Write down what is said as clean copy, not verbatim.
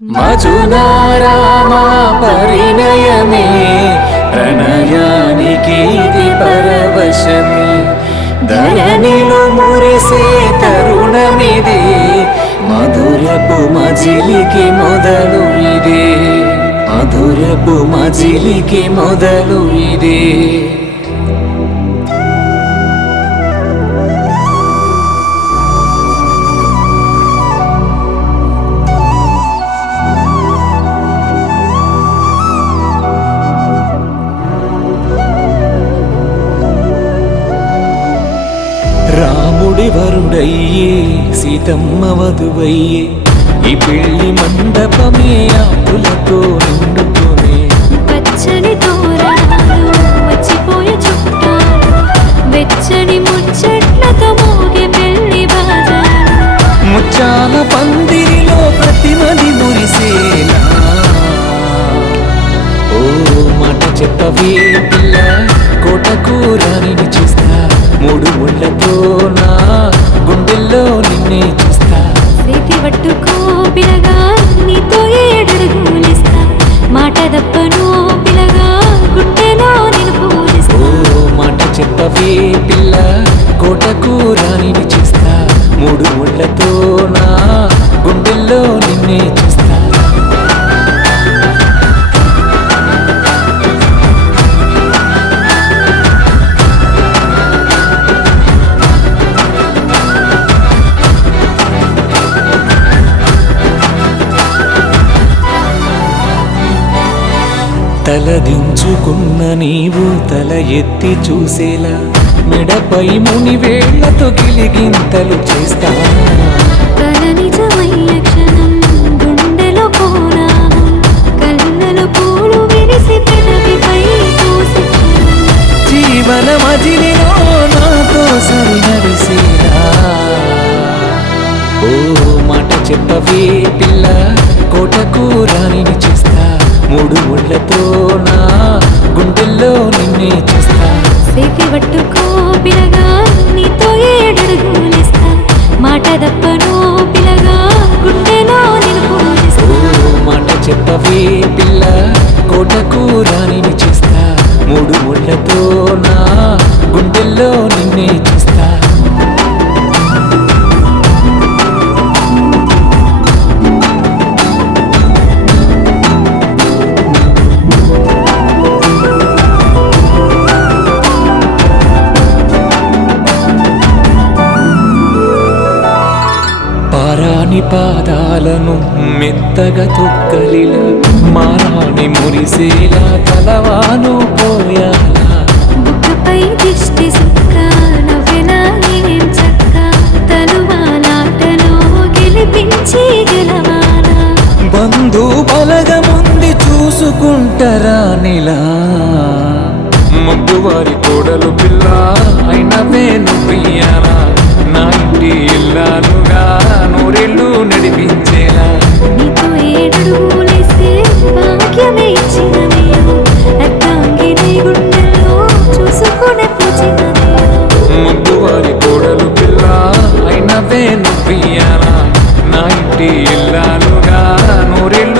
మధునారామా పరిణయమే ప్రణయానికి ఇది పరవశమే ధరణిలో మురిసే తరుణమిదే మధురపు మజిలికి మొదలు ఇదే మధురపు మజిలికి మొదలు ఇదే రాముడి వరుడయ్యే సీతమ్మ వధువయ్యే ఈ పెళ్లి మండపమే ఆకులతో నిండుతూనే పచ్చని తోరణాలు వచ్చిపోయే చుట్టాలు వెచ్చని ముచ్చట్లతో మోగే పెళ్లి బాజాలు ముచ్చాల పందిరిలో ప్రతిమది మురిసేలా ఓ మాట చెప్పవే పిల్ల కోటకూరాని చేస్తా మూడు ముళ్ళతో నా గుండెల్లో నిన్నే చూస్తా చేతి పట్టుకో పిలగా నీతో ఏడడుగులిస్తా మాట దప్పను పిలగా గుండెలో నేను పూజిస్తా ఓ మాట చెప్పవే పిల్ల కోటకూరాని చేస్తా మూడు ముళ్ళతో నా గుండెల్లో నిన్నే చూస్తా తలదించుకున్న నీవు తల ఎత్తి చూసేలా మెడపై ముని వేళ్లతో గిలిగింతలు చేస్తా కల నిజమయ్య క్షణం గుండెలో కోలాహం కళ్ళలో పూలు విరిసి పెదవిపై పూసే జీవన మజిలిలో నాతో సరి నడిసేలా ఓ మాట చెప్పవే పిల్ల కోటకూరాని చేస్తా మూడు ముళ్ళతో నా గుండెల్లో నిన్నే చూస్తా చేతి పట్టుకో పిలగా నీతో ఏడడుగులిస్తా మాట దప్పను పిలగా గుండెలో నేను పూజిస్తా ఓ మాట చెప్పవే పిల్ల కోటకూరాని చేస్తా మూడు ముళ్ళతో నా గుండెల్లో నిన్నే చూస్తా పారాని పాదాలను మెత్తగా తొక్కలిలా మారాని మురిసేలా తలవాను పోయాలా బుక్కపై దిష్టి సుక్క నవ్వెలా ఏం చక్క తలువాలాటలో గెలిపించి గెలవాలా బంధు బలగముంది చూసుకుంటరా నిలా మబ్బువారి కోడలు పిల్ల అయినవే నువ్వియాలా నా ఇంటి ఇల్లాలుగా నూరెళ్ళు నడిపించేలా నీతో ఏడడుగులేసే భాగ్యమే ఇచ్చిన నేను అర్థాంగిని గుండెల్లో చూసుకునే పూచిన నేను మబ్బువారి కోడలు పిల్ల అయినవే నువ్వియాలా నా ఇంటి ఇల్లాలుగా నూరెళ్ళు